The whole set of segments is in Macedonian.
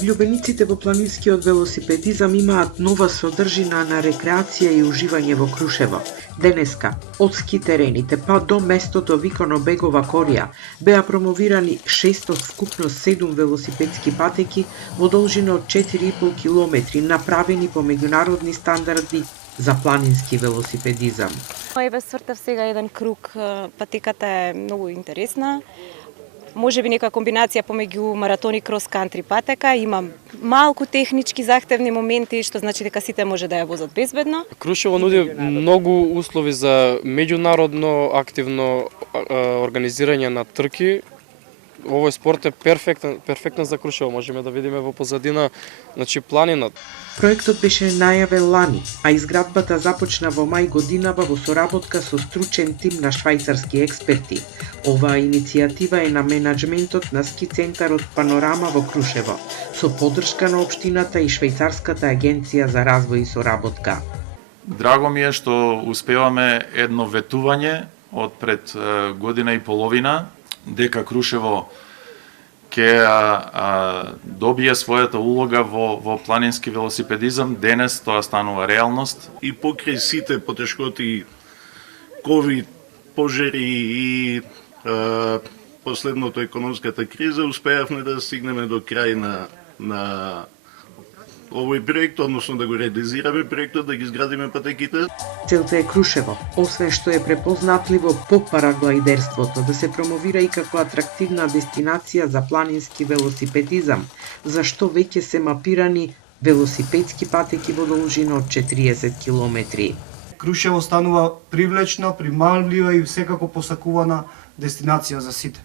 Љубениците во планинскиот велосипедизам имаат нова содржина на рекреација и уживање во Крушево. Денеска, од ски терените па до местото викано Бегова Корија, беа промовирани 6 од вкупно 7 велосипедски патеки во должина од 4,5 километри, направени по меѓународни стандарди за планински велосипедизам. Еве свртав сега еден круг, патеката е многу интересна. Може би некоја комбинација помеѓу маратон и крос-кантри патека, има малку технички захтевни моменти, што значи дека сите може да ја возат безбедно. Крушево нуди многу услови за меѓународно активно организирање на трки. Овој спорт е перфектен за Крушево, можеме да видиме во позадина, значи планина. Проектот беше најавен лани, а изградбата започна во мај годинава во соработка со стручен тим на швајцарски експерти. Оваа иницијатива е на менаџментот на ски центарот Панорама во Крушево, со поддршка на општината и Швајцарската агенција за развој и соработка. Драго ми е што успеваме едно ветување од пред година и половина, дека Крушево ќе добие својата улога во планински велосипедизам. Денес тоа станува реалност. И покрај сите потешкоти, ковид, пожари и последното економската криза, успеавме да стигнеме до крај на овој проект, односно да го реализираме проектот, да ги изградиме патеките. Целта е Крушево, освен што е препознатливо по параглайдерството, да се промовира и како атрактивна дестинација за планински велосипедизам, за што веќе се мапирани велосипедски патеки во должина од 40 километри. Крушево станува привлечна, примамлива и секако посакувана дестинација за сите.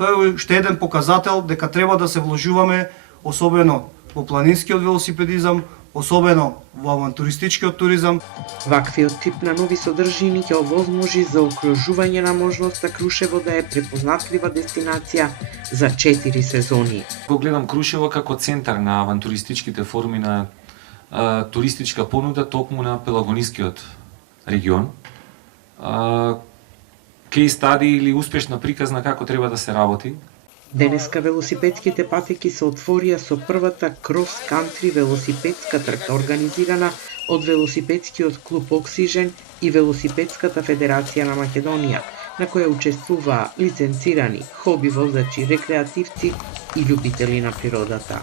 Тоа е уште еден показател дека треба да се вложуваме, особено во планинскиот велосипедизам, особено во авантуристичкиот туризам. Ваквиот тип на нови содржини ќе овозможи за окружување на можноста Крушево да е препознатлива дестинација за 4 сезони. Го гледам Крушево како центар на авантуристичките форми на туристичка понуда токму на пелагонискиот регион. Кейс стади или успешна приказна како треба да се работи. Денеска велосипедските патеки се отворија со првата крос-кантри велосипедска трка организирана од велосипедскиот клуб Оксижен и Велосипедската федерација на Македонија, на која учествуваа лиценцирани хоби возачи, рекреативци и љубители на природата.